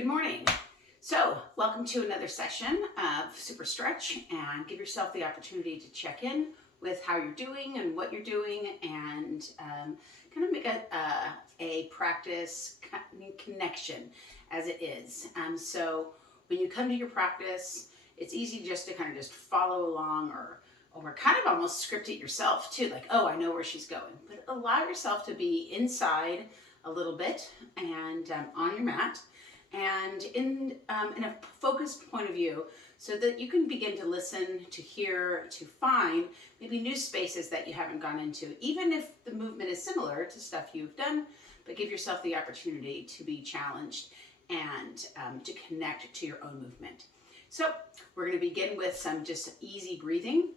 Good morning. So, welcome to another session of Super Stretch, and give yourself the opportunity to check in with how you're doing and what you're doing, and kind of make a practice connection as it is. So, when you come to your practice, it's easy just to kind of just follow along or kind of almost script it yourself too, like, oh, I know where she's going. But allow yourself to be inside a little bit and on your mat and in a focused point of view, so that you can begin to listen, to hear, to find maybe new spaces that you haven't gone into, even if the movement is similar to stuff you've done, but give yourself the opportunity to be challenged and to connect to your own movement. So we're going to begin with some just easy breathing,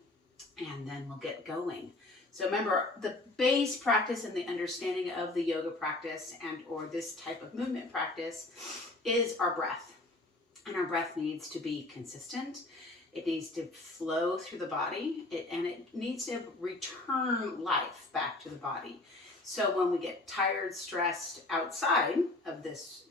and then we'll get going. So remember, the base practice and the understanding of the yoga practice and or this type of movement practice is our breath. And our breath needs to be consistent. It needs to flow through the body, and it needs to return life back to the body. So when we get tired, stressed outside of this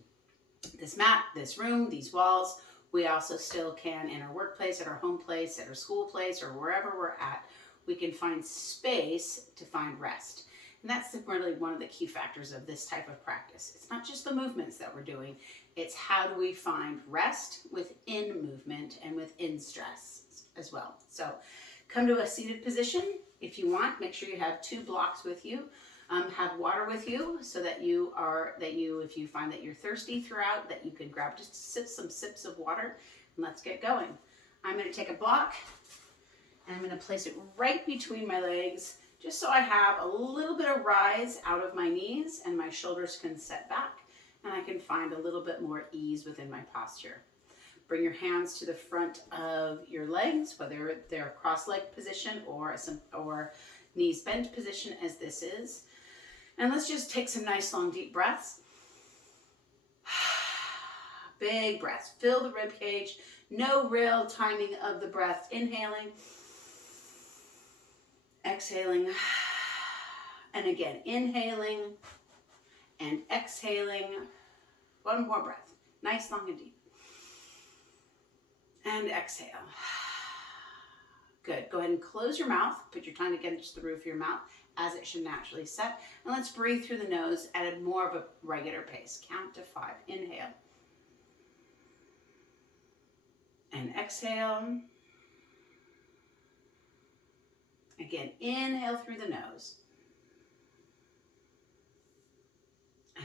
mat, this room, these walls, we also still can, in our workplace, at our home place, at our school place, or wherever we're at, we can find space to find rest. And that's really one of the key factors of this type of practice. It's not just the movements that we're doing, it's how do we find rest within movement and within stress as well. So come to a seated position. If you want, make sure you have 2 blocks with you. Have water with you so that if you find that you're thirsty throughout, that you can grab just some sips of water, and let's get going. I'm going to take a block and I'm going to place it right between my legs, just so I have a little bit of rise out of my knees and my shoulders can set back and I can find a little bit more ease within my posture. Bring your hands to the front of your legs, whether they're cross-leg position or knees bent position as this is. And let's just take some nice long deep breaths. Big breaths. Fill the rib cage. No real timing of the breath. Inhaling. Exhaling. And again, inhaling and exhaling. One more breath. Nice, long, and deep. And exhale. Good. Go ahead and close your mouth. Put your tongue against the roof of your mouth as it should naturally set. And let's breathe through the nose at more of a regular pace. Count to 5. Inhale. And exhale. Again, inhale through the nose.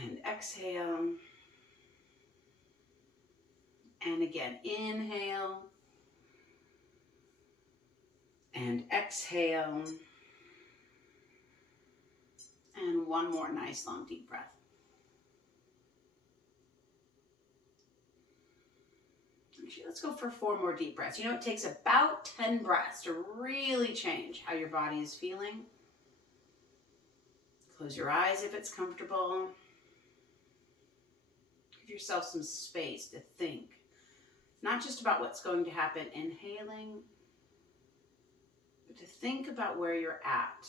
And exhale. And again, inhale. And exhale. And one more nice long deep breath. Actually, let's go for 4 more deep breaths. You know, it takes about 10 breaths to really change how your body is feeling. Close your eyes if it's comfortable. Give yourself some space to think. Not just about what's going to happen inhaling, but to think about where you're at.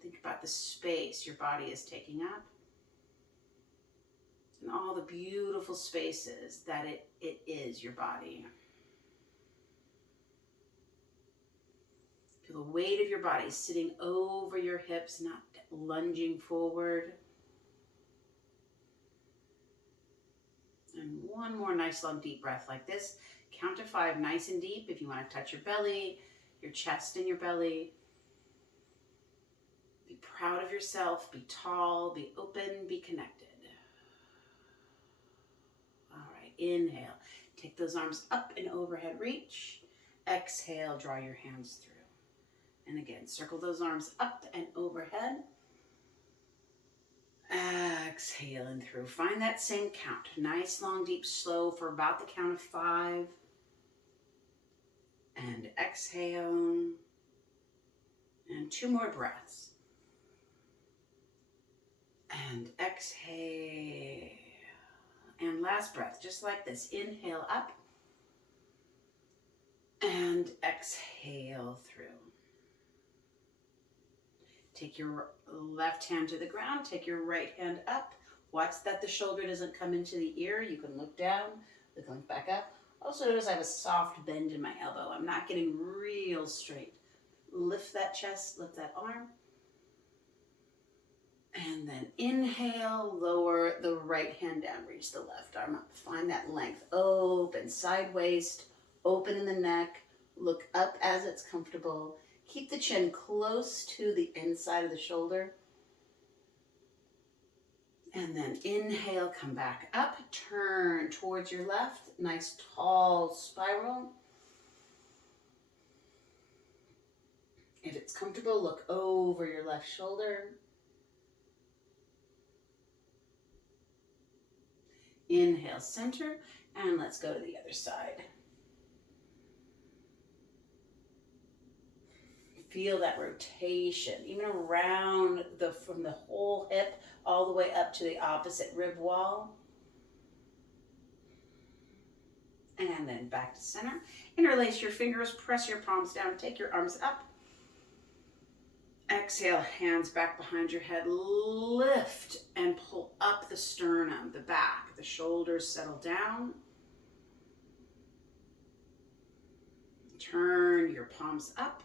Think about the space your body is taking up and all the beautiful spaces that it is, your body. Feel the weight of your body sitting over your hips, not lunging forward. And one more nice long deep breath like this. Count to 5 nice and deep. If you want to touch your belly, your chest and your belly. Be proud of yourself, be tall, be open, be connected. All right, inhale. Take those arms up and overhead reach. Exhale, draw your hands through. And again, circle those arms up and overhead. Exhale and through. Find that same count. Nice, long, deep, slow for about the count of 5. And exhale. And 2 more breaths. And exhale. And last breath, just like this. Inhale up. And exhale through. Take your left hand to the ground. Take your right hand up. Watch that the shoulder doesn't come into the ear. You can look down, look back up. Also notice I have a soft bend in my elbow. I'm not getting real straight. Lift that chest, lift that arm. And then inhale, lower the right hand down, reach the left arm up. Find that length, open, side waist, open in the neck. Look up as it's comfortable. Keep the chin close to the inside of the shoulder. And then inhale, come back up, turn towards your left. Nice tall spiral. If it's comfortable, look over your left shoulder. Inhale, center, and let's go to the other side. Feel that rotation, even around from the whole hip all the way up to the opposite rib wall. And then back to center. Interlace your fingers, press your palms down, take your arms up. Exhale, hands back behind your head, lift and pull up the sternum, the back, the shoulders settle down. Turn your palms up.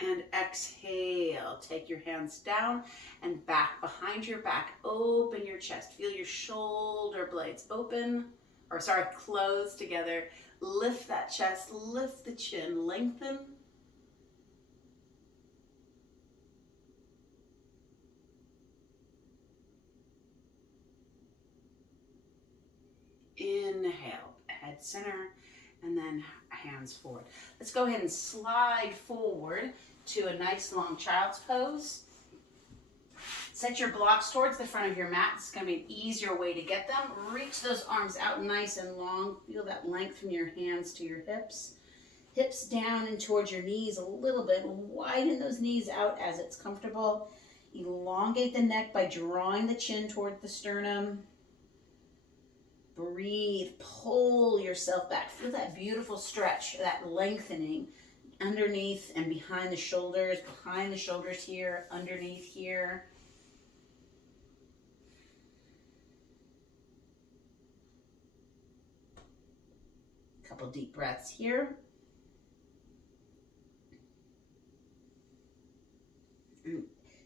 And exhale, take your hands down and back behind your back, open your chest, feel your shoulder blades close together. Lift that chest, lift the chin, lengthen. Inhale, head center, and then hands forward. Let's go ahead and slide forward to a nice long child's pose. Set your blocks towards the front of your mat. It's going to be an easier way to get them. Reach those arms out nice and long. Feel that length from your hands to your hips. Hips down and towards your knees a little bit. Widen those knees out as it's comfortable. Elongate the neck by drawing the chin toward the sternum. Breathe. Pull yourself back. Feel that beautiful stretch, that lengthening underneath and behind the shoulders here, underneath here. Couple deep breaths here.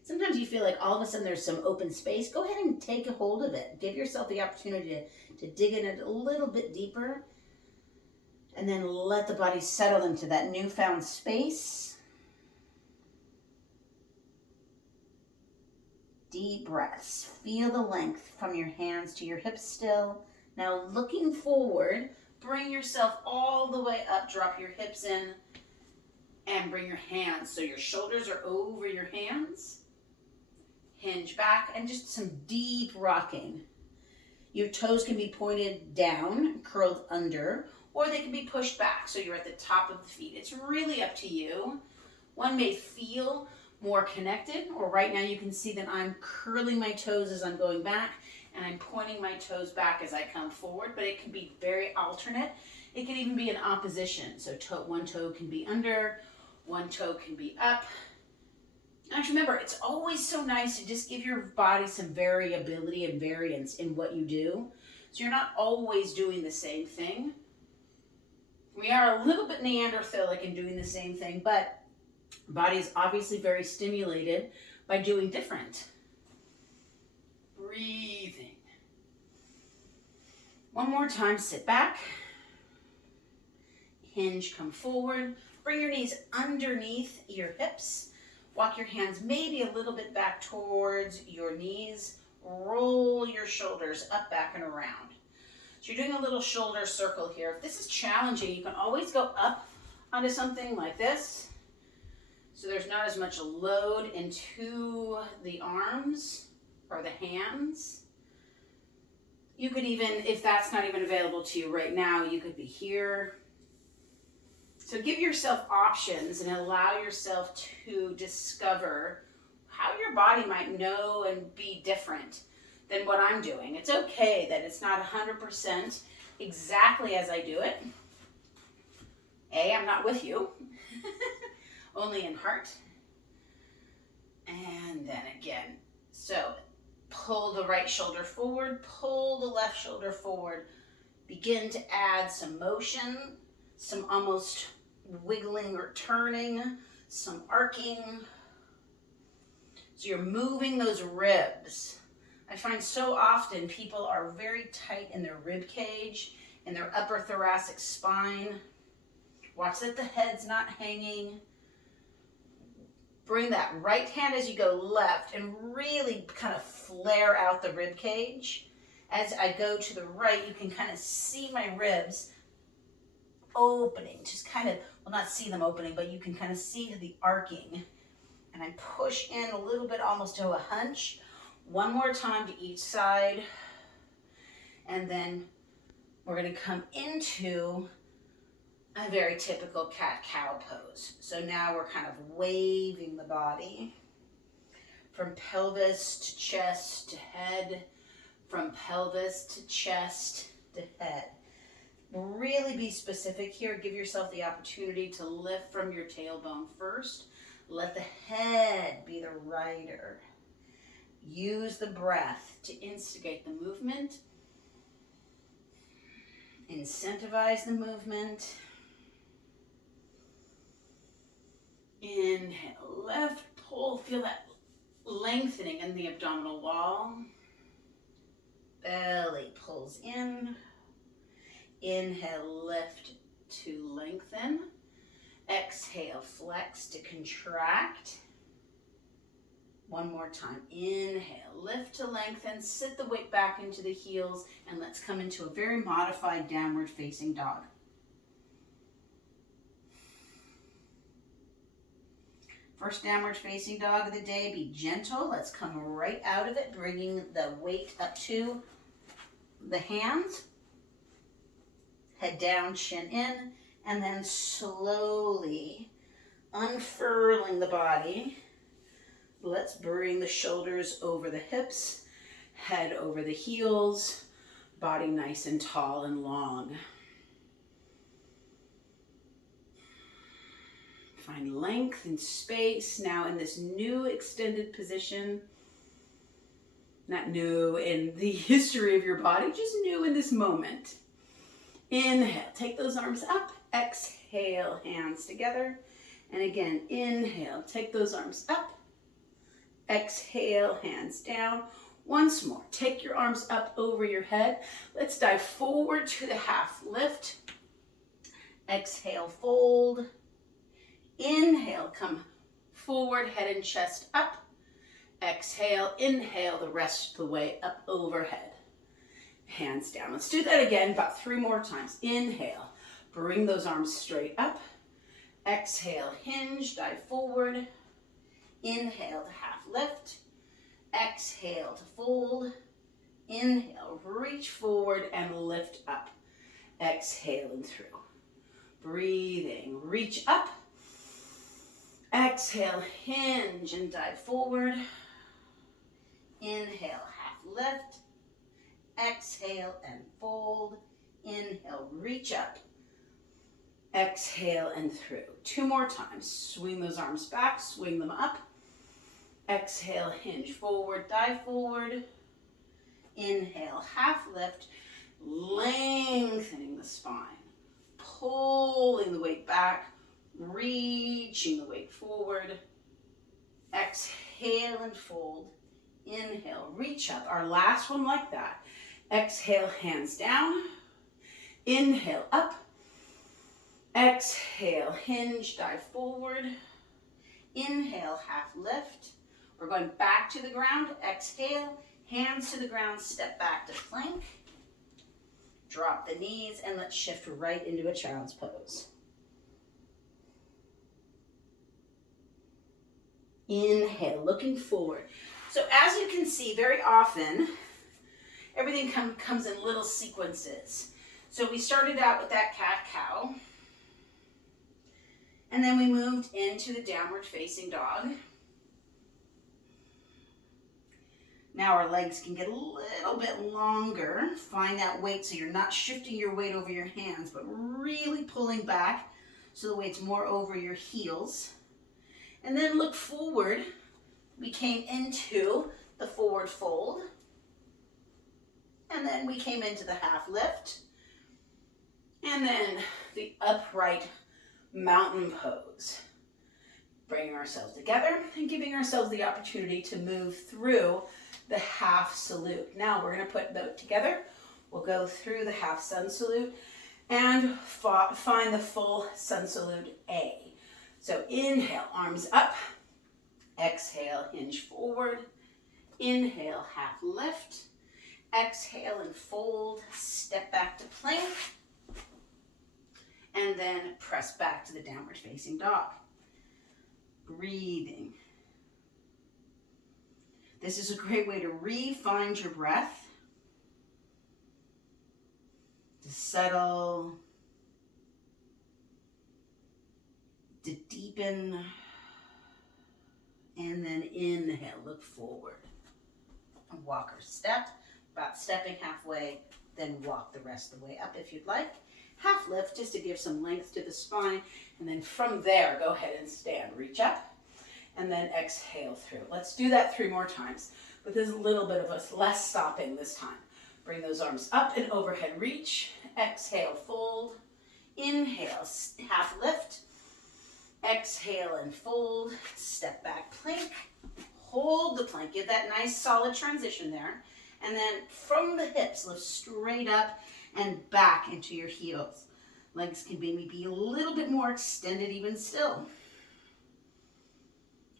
Sometimes you feel like all of a sudden there's some open space. Go ahead and take a hold of it. Give yourself the opportunity to dig in it a little bit deeper. And then let the body settle into that newfound space. Deep breaths. Feel the length from your hands to your hips still. Now looking forward, bring yourself all the way up. Drop your hips in and bring your hands so your shoulders are over your hands. Hinge back and just some deep rocking. Your toes can be pointed down, curled under, or they can be pushed back so you're at the top of the feet. It's really up to you. One may feel more connected, or right now you can see that I'm curling my toes as I'm going back and I'm pointing my toes back as I come forward, but it can be very alternate. It can even be in opposition. So one toe can be under, one toe can be up. Actually, remember, it's always so nice to just give your body some variability and variance in what you do. So you're not always doing the same thing. We are a little bit Neanderthalic in doing the same thing, but the body is obviously very stimulated by doing different. Breathing. One more time, sit back. Hinge, come forward. Bring your knees underneath your hips. Walk your hands maybe a little bit back towards your knees. Roll your shoulders up, back, and around. So you're doing a little shoulder circle here. If this is challenging, you can always go up onto something like this. So there's not as much load into the arms or the hands. You could even, if that's not even available to you right now, you could be here. So give yourself options and allow yourself to discover how your body might know and be different than what I'm doing. It's okay that it's not 100% exactly as I do it. I'm not with you, only in heart. And then again. So pull the right shoulder forward, pull the left shoulder forward. Begin to add some motion, some almost wiggling or turning, some arcing. So you're moving those ribs. I find so often people are very tight in their rib cage, in their upper thoracic spine. Watch that the head's not hanging. Bring that right hand as you go left and really kind of flare out the rib cage. As I go to the right, you can kind of see my ribs opening. Just kind of, well, not see them opening, but you can kind of see the arcing. And I push in a little bit, almost to a hunch. One more time to each side. And then we're going to come into a very typical cat-cow pose. So now we're kind of waving the body from pelvis to chest to head, from pelvis to chest to head. Really be specific here. Give yourself the opportunity to lift from your tailbone first. Let the head be the rider. Use the breath to instigate the movement. Incentivize the movement. Inhale, left, pull, feel that lengthening in the abdominal wall. Belly pulls in. Inhale, lift to lengthen. Exhale, flex to contract. One more time. Inhale, lift to lengthen. Sit the weight back into the heels, and let's come into a very modified downward facing dog. First downward facing dog of the day, be gentle. Let's come right out of it, bringing the weight up to the hands. Head down, chin in, and then slowly unfurling the body. Let's bring the shoulders over the hips, head over the heels, body nice and tall and long. Find length and space now in this new extended position. Not new in the history of your body, just new in this moment. Inhale, take those arms up. Exhale, hands together. And again, inhale, take those arms up. Exhale, hands down. Once more, take your arms up over your head. Let's dive forward to the half lift. Exhale, fold. Inhale, come forward, head and chest up. Exhale, inhale the rest of the way up overhead. Hands down. Let's do that again, about 3 more times. Inhale, bring those arms straight up. Exhale, hinge, dive forward. Inhale to half lift. Exhale to fold. Inhale, reach forward and lift up. Exhale and through. Breathing, reach up. Exhale, hinge and dive forward. Inhale, half lift. Exhale and fold. Inhale, reach up. Exhale and through. 2 more times. Swing those arms back, swing them up. Exhale, hinge forward, dive forward. Inhale, half lift, lengthening the spine. Pulling the weight back, reaching the weight forward. Exhale and fold. Inhale, reach up. Our last one like that. Exhale, hands down. Inhale, up. Exhale, hinge, dive forward. Inhale, half lift. We're going back to the ground. Exhale, hands to the ground, step back to plank. Drop the knees, and let's shift right into a child's pose. Inhale, looking forward. So as you can see, very often, everything comes in little sequences. So we started out with that cat-cow, and then we moved into the downward facing dog. Now our legs can get a little bit longer. Find that weight so you're not shifting your weight over your hands, but really pulling back so the weight's more over your heels. And then look forward, we came into the forward fold, and then we came into the half lift, and then the upright mountain pose. Bringing ourselves together and giving ourselves the opportunity to move through the half salute. Now we're going to put both together. We'll go through the half sun salute and find the full sun salute A. So inhale, arms up. Exhale, hinge forward. Inhale, half lift. Exhale and fold. Step back to plank. And then press back to the downward facing dog. Breathing. This is a great way to re-find your breath, to settle, to deepen, and then inhale, look forward. Walk or step, about stepping halfway, then walk the rest of the way up if you'd like. Half lift just to give some length to the spine, and then from there, go ahead and stand. Reach up, and then exhale through. Let's do that 3 more times, but there's a little bit of a less stopping this time. Bring those arms up and overhead reach. Exhale, fold. Inhale, half lift. Exhale and fold. Step back, plank. Hold the plank. Give that nice solid transition there. And then from the hips, lift straight up and back into your heels. Legs can maybe be a little bit more extended even still.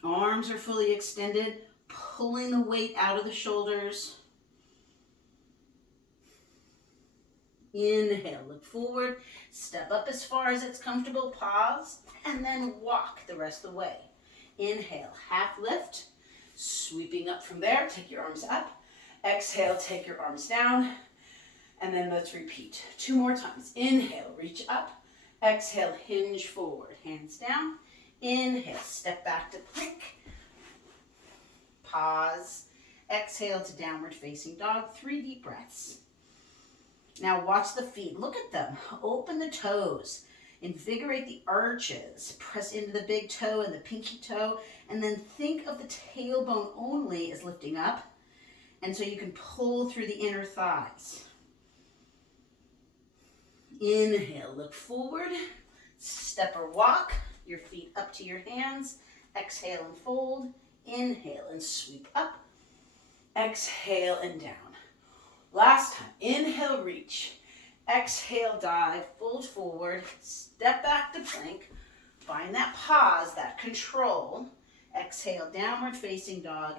Arms are fully extended, pulling the weight out of the shoulders. Inhale, look forward, step up as far as it's comfortable, pause, and then walk the rest of the way. Inhale, half lift, sweeping up from there, take your arms up. Exhale, take your arms down. And then let's repeat 2 more times. Inhale, reach up. Exhale, hinge forward, hands down. Inhale, step back to plank. Pause. Exhale to downward facing dog. 3 deep breaths. Now watch the feet. Look at them. Open the toes. Invigorate the arches. Press into the big toe and the pinky toe. And then think of the tailbone only as lifting up. And so you can pull through the inner thighs. Inhale, look forward, step or walk, your feet up to your hands. Exhale and fold. Inhale and sweep up. Exhale and down. Last time, inhale, reach. Exhale, dive, fold forward, step back to plank. Find that pause, that control. Exhale, downward facing dog.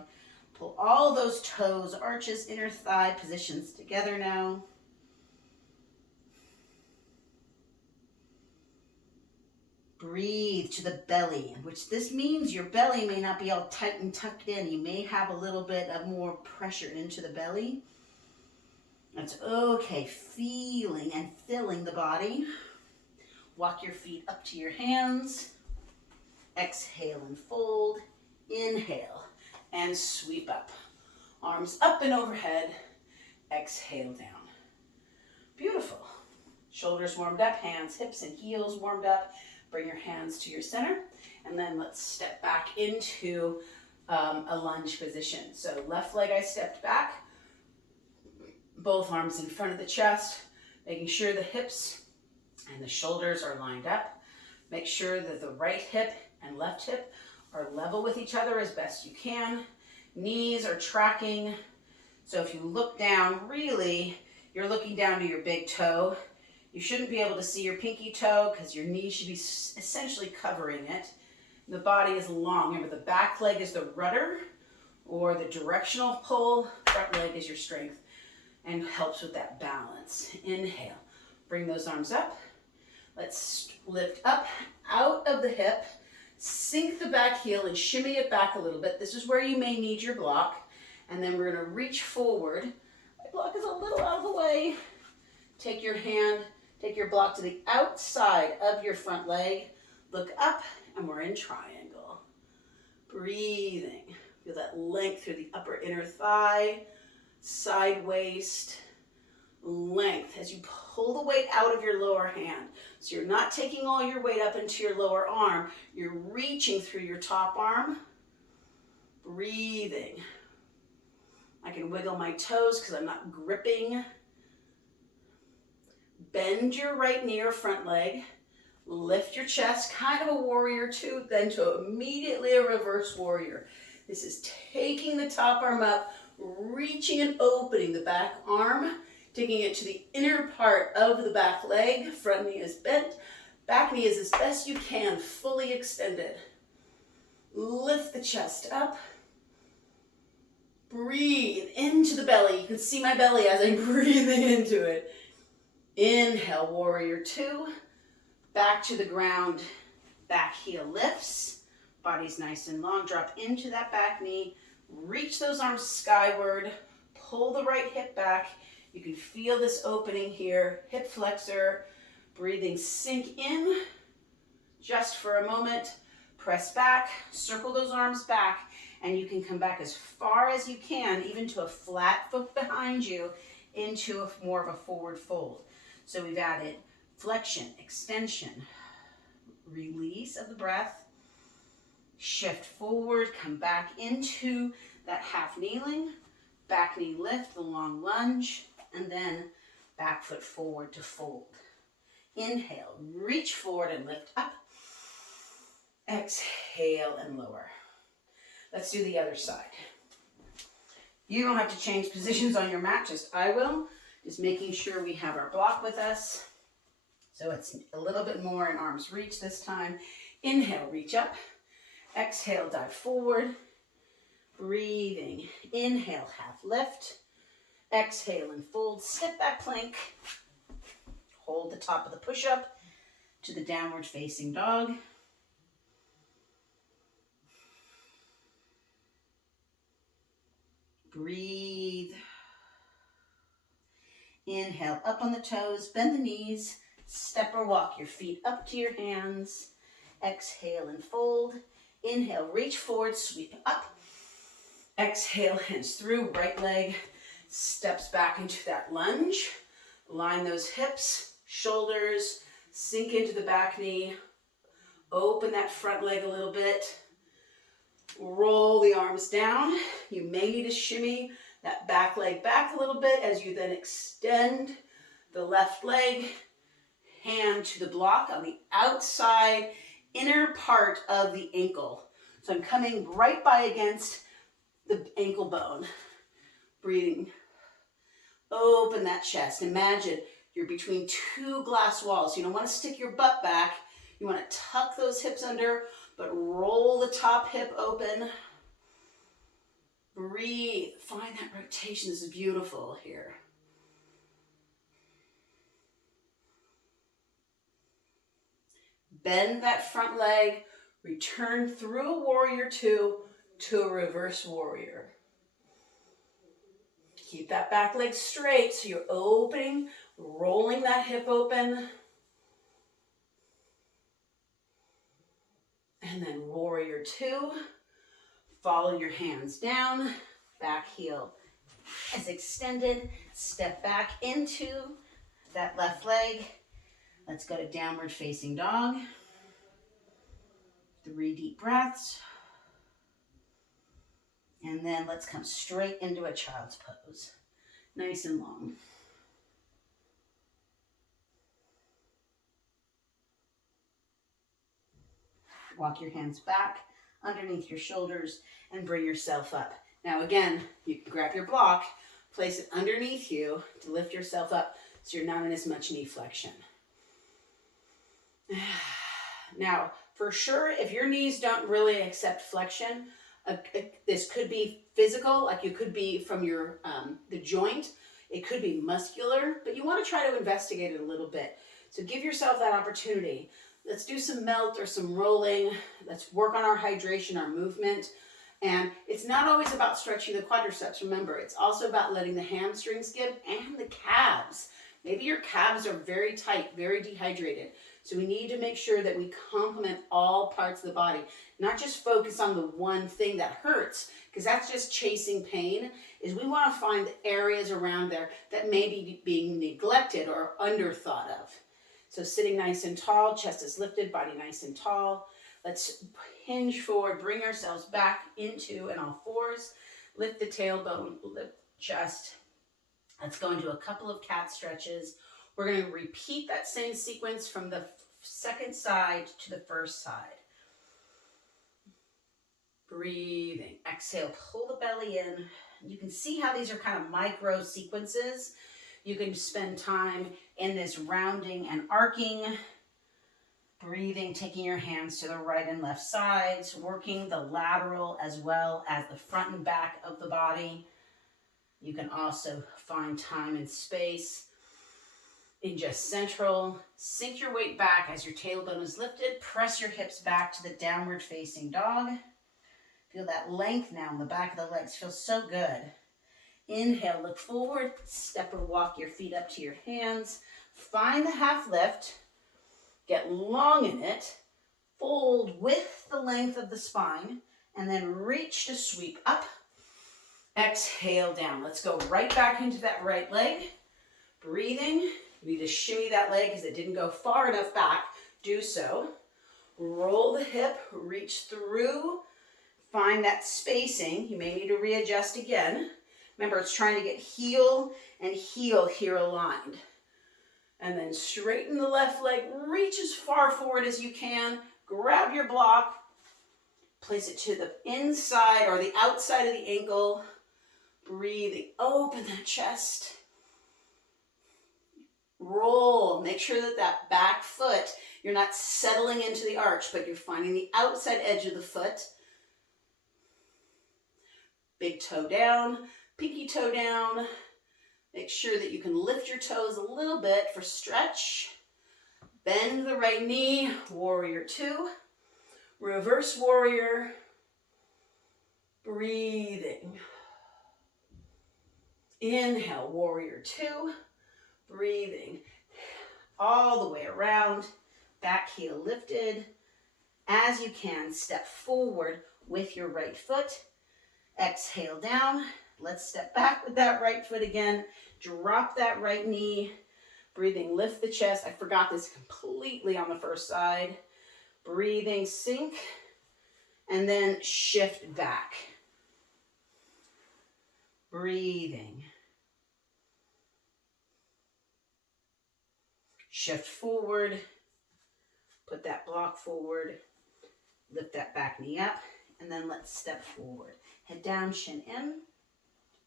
Pull all those toes, arches, inner thigh positions together now. Breathe to the belly, which this means your belly may not be all tight and tucked in. You may have a little bit of more pressure into the belly. That's okay. Feeling and filling the body. Walk your feet up to your hands. Exhale and fold. Inhale and sweep up. Arms up and overhead. Exhale down. Beautiful. Shoulders warmed up, hands, hips, and heels warmed up. Bring your hands to your center, and then let's step back into a lunge position. So left leg I stepped back, both arms in front of the chest, making sure the hips and the shoulders are lined up. Make sure that the right hip and left hip are level with each other as best you can. Knees are tracking. So if you look down, really, you're looking down to your big toe. You shouldn't be able to see your pinky toe because your knee should be essentially covering it. The body is long. Remember, the back leg is the rudder or the directional pull. Front leg is your strength and helps with that balance. Inhale. Bring those arms up. Let's lift up out of the hip. Sink the back heel and shimmy it back a little bit. This is where you may need your block. And then we're going to reach forward. My block is a little out of the way. Take your hand. Take your block to the outside of your front leg. Look up, and we're in triangle. Breathing. Feel that length through the upper inner thigh, side waist, length as you pull the weight out of your lower hand. So you're not taking all your weight up into your lower arm. You're reaching through your top arm. Breathing. I can wiggle my toes because I'm not gripping. Bend your right knee or front leg. Lift your chest, kind of a warrior two, then to immediately a reverse warrior. This is taking the top arm up, reaching and opening the back arm, taking it to the inner part of the back leg. Front knee is bent. Back knee is as best you can, fully extended. Lift the chest up. Breathe into the belly. You can see my belly as I'm breathing into it. Inhale, warrior two. Back to the ground. Back heel lifts. Body's nice and long. Drop into that back knee. Reach those arms skyward. Pull the right hip back. You can feel this opening here. Hip flexor. Breathing sink in just for a moment. Press back. Circle those arms back. And you can come back as far as you can, even to a flat foot behind you, into more of a forward fold. So we've added flexion, extension, release of the breath, shift forward, come back into that half kneeling, back knee lift, the long lunge, and then back foot forward to fold. Inhale, reach forward and lift up. Exhale and lower. Let's do the other side. You don't have to change positions on your mat, just I will. Just making sure we have our block with us. So it's a little bit more in arm's reach this time. Inhale, reach up. Exhale, dive forward. Breathing. Inhale, half lift. Exhale and fold. Step back plank. Hold the top of the push-up to the downward facing dog. Breathe. Inhale, up on the toes, bend the knees, step or walk your feet up to your hands. Exhale and fold. Inhale, reach forward, sweep up. Exhale, hands through, right leg steps back into that lunge. Line those hips, shoulders, sink into the back knee. Open that front leg a little bit. Roll the arms down. You may need to shimmy that back leg back a little bit as you then extend the left leg. Hand to the block on the outside inner part of the ankle. So I'm coming right by against the ankle bone. Breathing. Open that chest. Imagine you're between two glass walls. You don't want to stick your butt back. You want to tuck those hips under, but roll the top hip open. Breathe. Find that rotation. This is beautiful here. Bend that front leg. Return through a warrior two to a reverse warrior. Keep that back leg straight so you're opening, rolling that hip open. And then warrior two. Follow your hands down. Back heel is extended. Step back into that left leg. Let's go to downward facing dog. 3 deep breaths. And then let's come straight into a child's pose. Nice and long. Walk your hands back underneath your shoulders and bring yourself up. Now again, you can grab your block, place it underneath you to lift yourself up so you're not in as much knee flexion. Now, for sure, if your knees don't really accept flexion, this could be physical, like you could be from your the joint. It could be muscular, but you want to try to investigate it a little bit. So give yourself that opportunity. Let's do some melt or some rolling. Let's work on our hydration, our movement. And it's not always about stretching the quadriceps. Remember, it's also about letting the hamstrings give and the calves. Maybe your calves are very tight, very dehydrated. So we need to make sure that we complement all parts of the body, not just focus on the one thing that hurts, because that's just chasing pain. Is we want to find the areas around there that may be being neglected or under thought of. So sitting nice and tall, chest is lifted, body nice and tall. Let's hinge forward, bring ourselves back into an all fours, lift the tailbone, lift the chest. Let's go into a couple of cat stretches. We're going to repeat that same sequence from the second side to the first side. Breathing. Exhale, pull the belly in. You can see how these are kind of micro sequences. You can spend time in this rounding and arcing. Breathing, taking your hands to the right and left sides, working the lateral as well as the front and back of the body. You can also find time and space in just central. Sink your weight back as your tailbone is lifted. Press your hips back to the downward facing dog. Feel that length now in the back of the legs. Feels so good. Inhale, look forward. Step or walk your feet up to your hands. Find the half lift. Get long in it. Fold with the length of the spine. And then reach to sweep up. Exhale down. Let's go right back into that right leg. Breathing. You need to shimmy that leg because it didn't go far enough back. Do so. Roll the hip. Reach through. Find that spacing. You may need to readjust again. Remember, it's trying to get heel and heel here aligned. And then straighten the left leg. Reach as far forward as you can. Grab your block. Place it to the inside or the outside of the ankle. Breathing. Open that chest. Roll. Make sure that that back foot, you're not settling into the arch, but you're finding the outside edge of the foot. Big toe down. Pinky toe down. Make sure that you can lift your toes a little bit for stretch. Bend the right knee. Warrior two. Reverse warrior. Breathing. Inhale, warrior two. Breathing. All the way around. Back heel lifted. As you can, step forward with your right foot. Exhale down. Let's step back with that right foot again. Drop that right knee. Breathing, lift the chest. I forgot this completely on the first side. Breathing, sink. And then shift back. Breathing. Shift forward. Put that block forward. Lift that back knee up. And then let's step forward. Head down, shin in.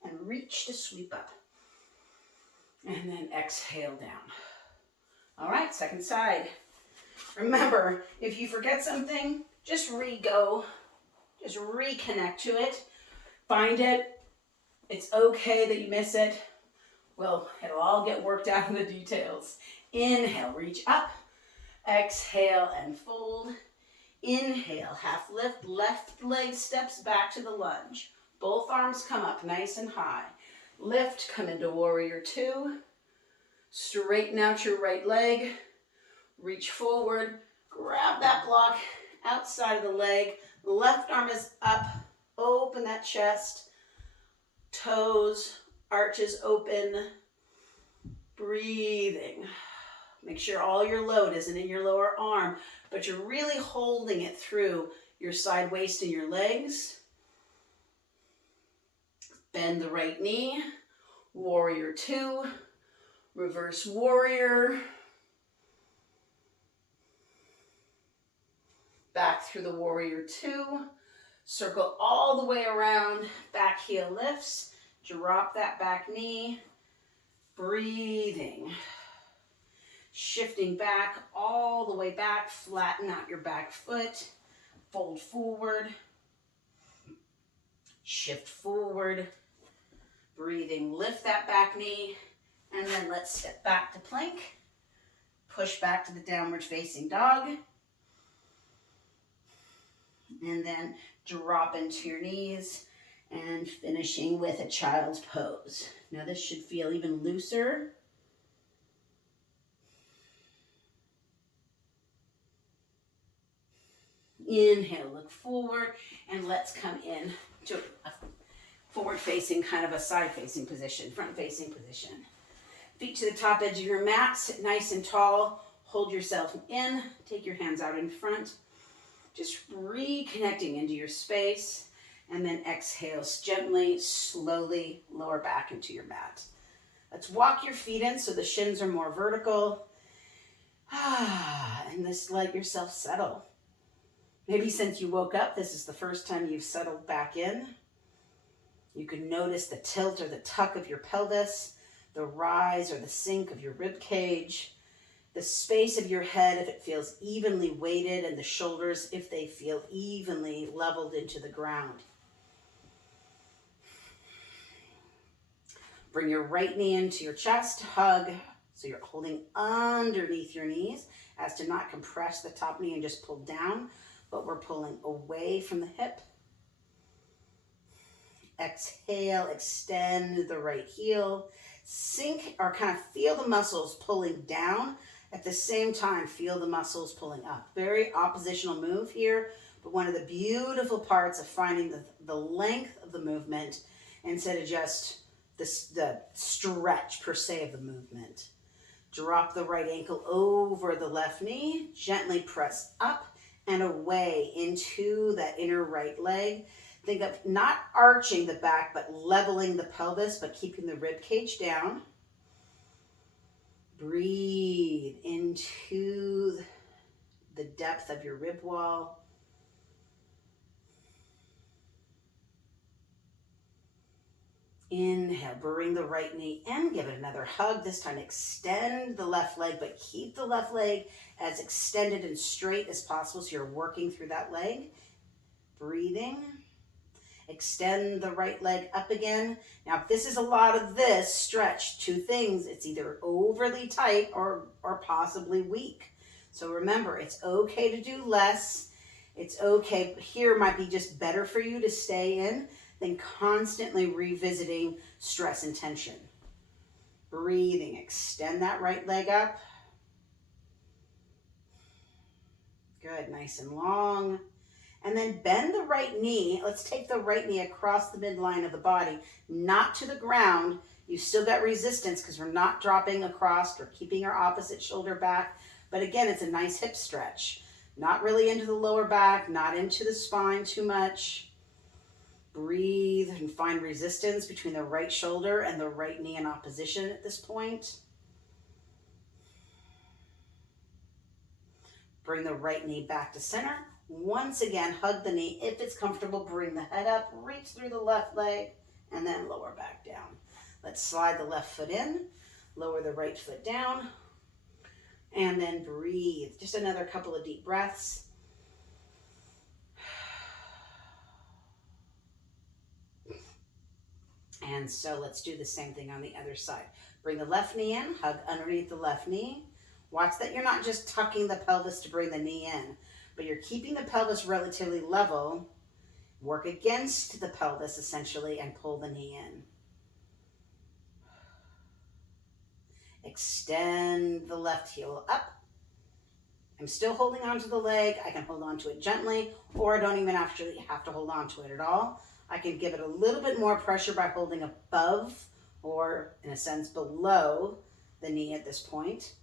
And reach to sweep up. And then exhale down. All right, second side. Remember, if you forget something, just re-go. Just reconnect to it. Find it. It's okay that you miss it. Well, it'll all get worked out in the details. Inhale, reach up. Exhale and fold. Inhale, half lift. Left leg steps back to the lunge. Both arms come up nice and high. Lift, come into warrior two. Straighten out your right leg. Reach forward. Grab that block outside of the leg. Left arm is up. Open that chest. Toes, arches open. Breathing. Make sure all your load isn't in your lower arm, but you're really holding it through your side waist and your legs. Bend the right knee. Warrior two. Reverse warrior. Back through the warrior two. Circle all the way around. Back heel lifts. Drop that back knee. Breathing. Shifting back all the way back. Flatten out your back foot. Fold forward. Shift forward. Breathing. Lift that back knee. And then let's step back to plank. Push back to the downward facing dog. And then drop into your knees and finishing with a child's pose. Now this should feel even looser. Inhale, look forward, and let's come in to a forward facing, kind of a side facing position, front facing position. Feet to the top edge of your mat, sit nice and tall, hold yourself in, take your hands out in front. Just reconnecting into your space, and then exhale, gently, slowly lower back into your mat. Let's walk your feet in so the shins are more vertical. And just let yourself settle. Maybe since you woke up, this is the first time you've settled back in. You can notice the tilt or the tuck of your pelvis, the rise or the sink of your rib cage, the space of your head if it feels evenly weighted, and the shoulders if they feel evenly leveled into the ground. Bring your right knee into your chest, hug, so you're holding underneath your knees as to not compress the top knee and just pull down, but we're pulling away from the hip. Exhale, extend the right heel. Sink or kind of feel the muscles pulling down. At the same time, feel the muscles pulling up. Very oppositional move here, but one of the beautiful parts of finding the length of the movement instead of just the stretch per se of the movement. Drop the right ankle over the left knee. Gently press up and away into that inner right leg. Think of not arching the back, but leveling the pelvis, but keeping the rib cage down. Breathe into the depth of your rib wall. Inhale, bring the right knee in, give it another hug. This time extend the left leg, but keep the left leg as extended and straight as possible so you're working through that leg. Breathing. Extend the right leg up again. Now, if this is a lot of this stretch, two things, it's either overly tight or possibly weak. So remember, it's okay to do less. It's okay. Here might be just better for you to stay in than constantly revisiting stress and tension. Breathing, extend that right leg up. Good, nice and long. And then bend the right knee. Let's take the right knee across the midline of the body, not to the ground. You still got resistance because we're not dropping across. We're keeping our opposite shoulder back. But again, it's a nice hip stretch. Not really into the lower back, not into the spine too much. Breathe and find resistance between the right shoulder and the right knee in opposition at this point. Bring the right knee back to center. Once again, hug the knee. If it's comfortable, bring the head up, reach through the left leg, and then lower back down. Let's slide the left foot in, lower the right foot down, and then breathe. Just another couple of deep breaths. And so let's do the same thing on the other side. Bring the left knee in, hug underneath the left knee. Watch that you're not just tucking the pelvis to bring the knee in, but you're keeping the pelvis relatively level. Work against the pelvis essentially and pull the knee in. Extend the left heel up. I'm still holding onto the leg. I can hold on to it gently, or I don't even actually have to hold on to it at all. I can give it a little bit more pressure by holding above, or in a sense below, the knee at this point.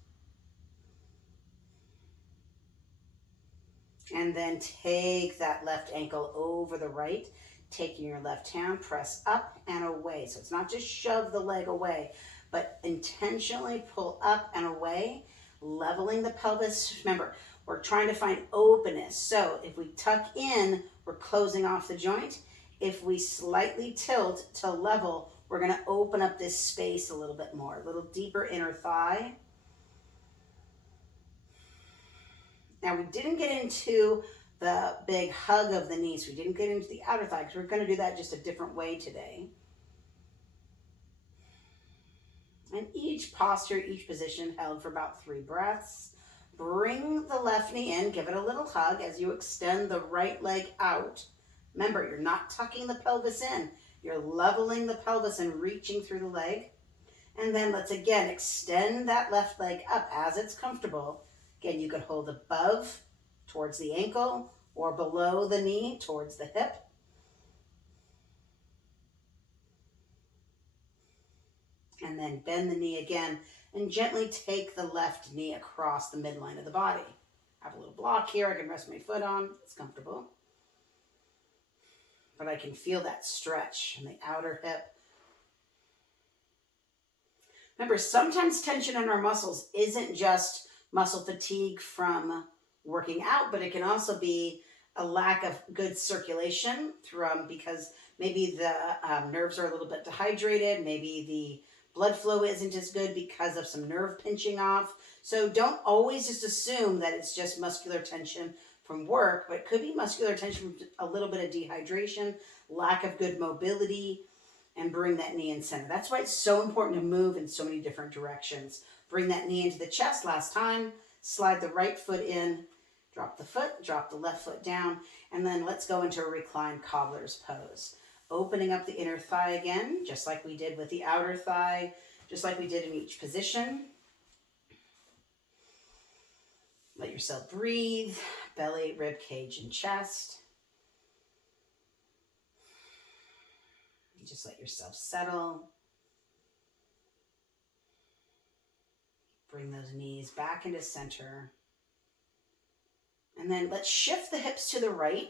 And then take that left ankle over the right, taking your left hand, press up and away. So it's not just shove the leg away, but intentionally pull up and away, leveling the pelvis. Remember, we're trying to find openness. So if we tuck in, we're closing off the joint. If we slightly tilt to level, we're going to open up this space a little bit more, a little deeper inner thigh. Now, we didn't get into the big hug of the knees. We didn't get into the outer thigh because we're going to do that just a different way today. And each posture, each position held for about 3 breaths. Bring the left knee in, give it a little hug as you extend the right leg out. Remember, you're not tucking the pelvis in. You're leveling the pelvis and reaching through the leg. And then let's again extend that left leg up as it's comfortable. Again, you could hold above towards the ankle or below the knee towards the hip. And then bend the knee again and gently take the left knee across the midline of the body. have a little block here I can rest my foot on. It's comfortable. But I can feel that stretch in the outer hip. Remember, sometimes tension in our muscles isn't just muscle fatigue from working out, but it can also be a lack of good circulation because maybe the nerves are a little bit dehydrated, maybe the blood flow isn't as good because of some nerve pinching off. So don't always just assume that it's just muscular tension from work, but it could be muscular tension from a little bit of dehydration, lack of good mobility, and bring that knee in center. That's why it's so important to move in so many different directions. Bring that knee into the chest last time, slide the right foot in, drop the foot, drop the left foot down, and then let's go into a reclined cobbler's pose. Opening up the inner thigh again, just like we did with the outer thigh, just like we did in each position. Let yourself breathe, belly, rib cage, and chest. Just let yourself settle. Bring those knees back into center. And then let's shift the hips to the right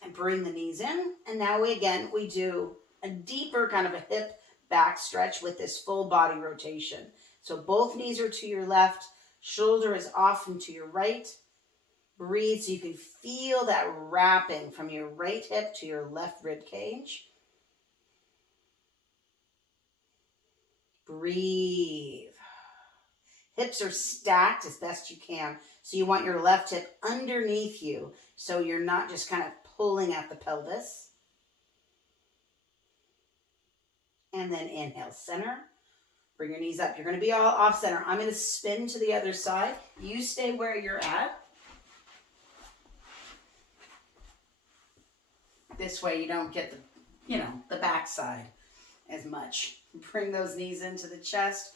and bring the knees in. And now we do a deeper kind of a hip back stretch with this full body rotation. So both knees are to your left, shoulder is off and to your right. Breathe so you can feel that wrapping from your right hip to your left rib cage. Breathe. Hips are stacked as best you can. So you want your left hip underneath you so you're not just kind of pulling at the pelvis. And then inhale, center. Bring your knees up. You're going to be all off center. I'm going to spin to the other side. You stay where you're at. This way you don't get the backside as much. Bring those knees into the chest.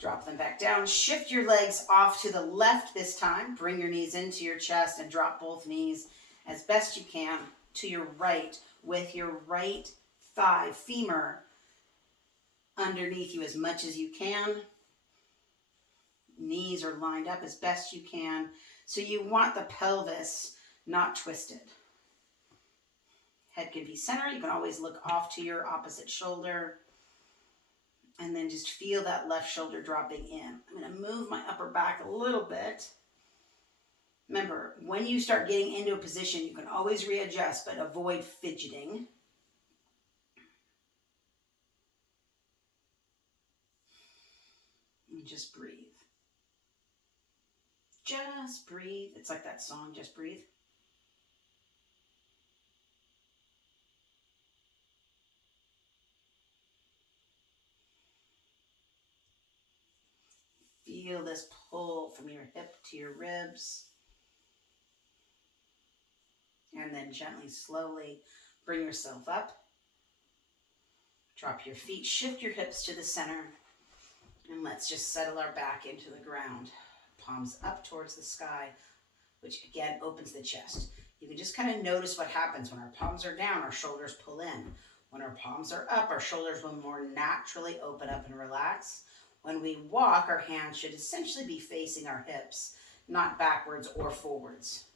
Drop them back down. Shift your legs off to the left this time. Bring your knees into your chest and drop both knees as best you can to your right with your right thigh, femur, underneath you as much as you can. Knees are lined up as best you can. So you want the pelvis not twisted. Head can be center. You can always look off to your opposite shoulder. And then just feel that left shoulder dropping in. I'm going to move my upper back a little bit. Remember, when you start getting into a position, you can always readjust, but avoid fidgeting. And just breathe. Just breathe. It's like that song, Just Breathe. Feel this pull from your hip to your ribs. And then gently, slowly bring yourself up. Drop your feet, shift your hips to the center. And let's just settle our back into the ground. Palms up towards the sky, which again opens the chest. You can just kind of notice what happens when our palms are down, our shoulders pull in. When our palms are up, our shoulders will more naturally open up and relax. When we walk, our hands should essentially be facing our hips, not backwards or forwards.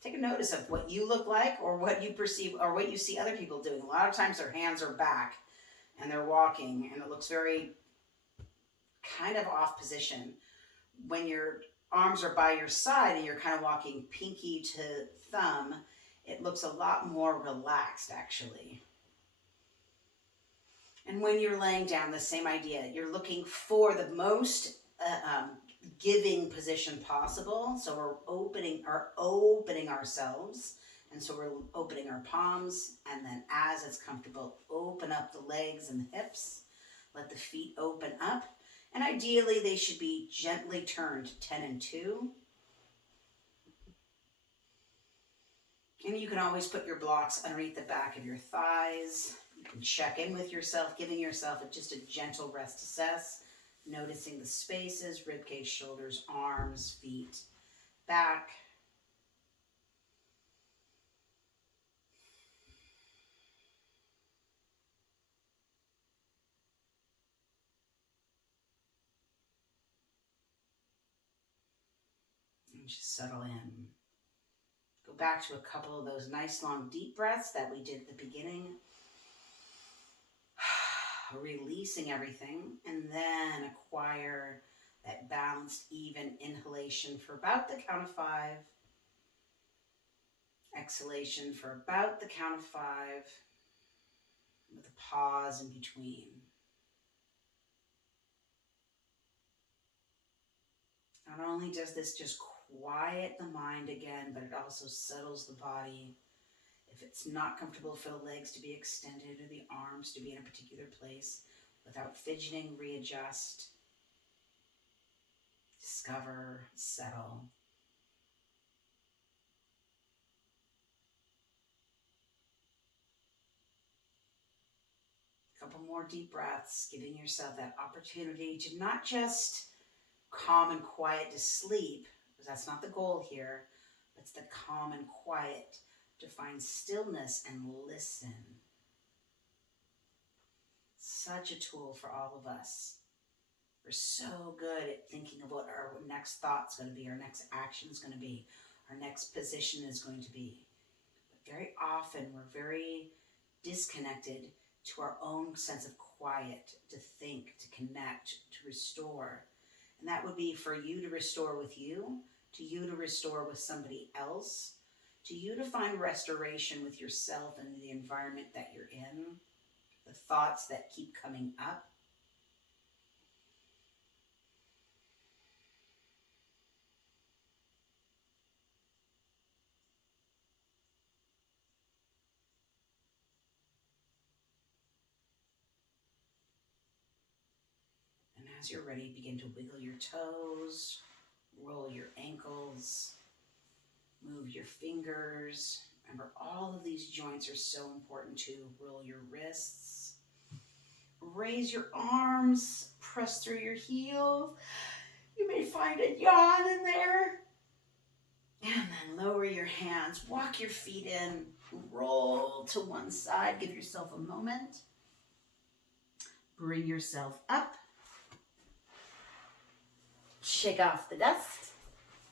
Take a notice of what you look like or what you perceive or what you see other people doing. A lot of times their hands are back and they're walking and it looks very kind of off position. When your arms are by your side and you're kind of walking pinky to thumb, it looks a lot more relaxed actually. And when you're laying down, the same idea. You're looking for the most giving position possible. So we're opening ourselves. And so we're opening our palms. And then as it's comfortable, open up the legs and the hips. Let the feet open up. And ideally, they should be gently turned 10 and 2. And you can always put your blocks underneath the back of your thighs. You can check in with yourself, giving yourself just a gentle rest assess, noticing the spaces, ribcage, shoulders, arms, feet, back. And just settle in. Go back to a couple of those nice long deep breaths that we did at the beginning. Releasing everything, and then acquire that balanced, even inhalation for about the count of 5. Exhalation for about the count of 5, with a pause in between. Not only does this just quiet the mind again, but it also settles the body. If it's not comfortable for the legs to be extended or the arms to be in a particular place, without fidgeting, readjust, discover, settle. A couple more deep breaths, giving yourself that opportunity to not just calm and quiet to sleep, because that's not the goal here, but it's the calm and quiet to find stillness and listen. Such a tool for all of us. We're so good at thinking of what our next thought's going to be, our next action is going to be, our next position is going to be. But very often we're very disconnected to our own sense of quiet, to think, to connect, to restore. And that would be for you to restore with you, to you to restore with somebody else, to you to find restoration with yourself and the environment that you're in, the thoughts that keep coming up. And as you're ready, begin to wiggle your toes, roll your ankles, move your fingers. Remember, all of these joints are so important too. Roll your wrists, raise your arms, press through your heels. You may find a yawn in there. And then lower your hands, walk your feet in, roll to one side, give yourself a moment. Bring yourself up. Shake off the dust.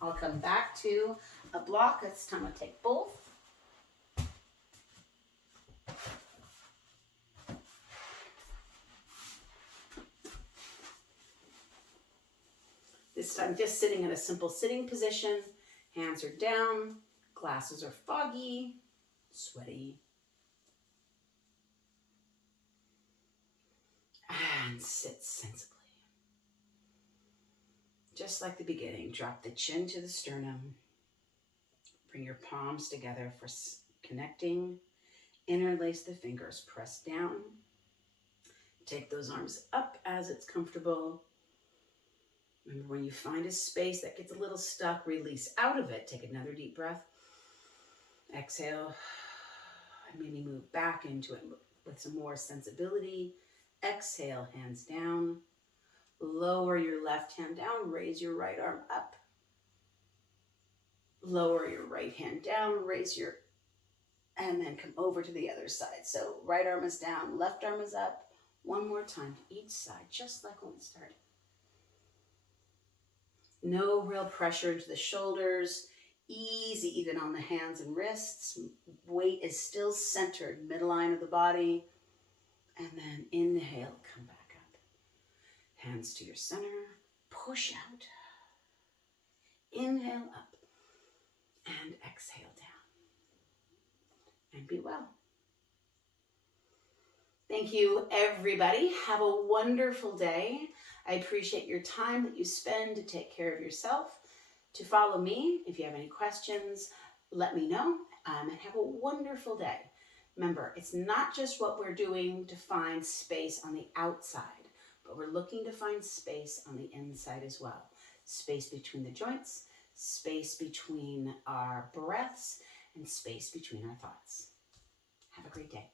I'll come back to a block. This time I'll take both. This time just sitting in a simple sitting position. Hands are down, glasses are foggy, sweaty. And sit sensibly. Just like the beginning, drop the chin to the sternum. Bring your palms together for connecting. Interlace the fingers, press down. Take those arms up as it's comfortable. Remember, when you find a space that gets a little stuck, release out of it. Take another deep breath. Exhale. And maybe move back into it with some more sensibility. Exhale, hands down. Lower your left hand down. Raise your right arm up. Lower your right hand down. Raise your... And then come over to the other side. So right arm is down. Left arm is up. One more time to each side, just like when we started. No real pressure to the shoulders, easy even on the hands and wrists. Weight is still centered, midline of the body. And then inhale, come back up. Hands to your center, push out. Inhale up and exhale down. And be well. Thank you, everybody. Have a wonderful day. I appreciate your time that you spend to take care of yourself. To follow me, if you have any questions, let me know, and have a wonderful day. Remember, it's not just what we're doing to find space on the outside, but we're looking to find space on the inside as well. Space between the joints, space between our breaths, and space between our thoughts. Have a great day.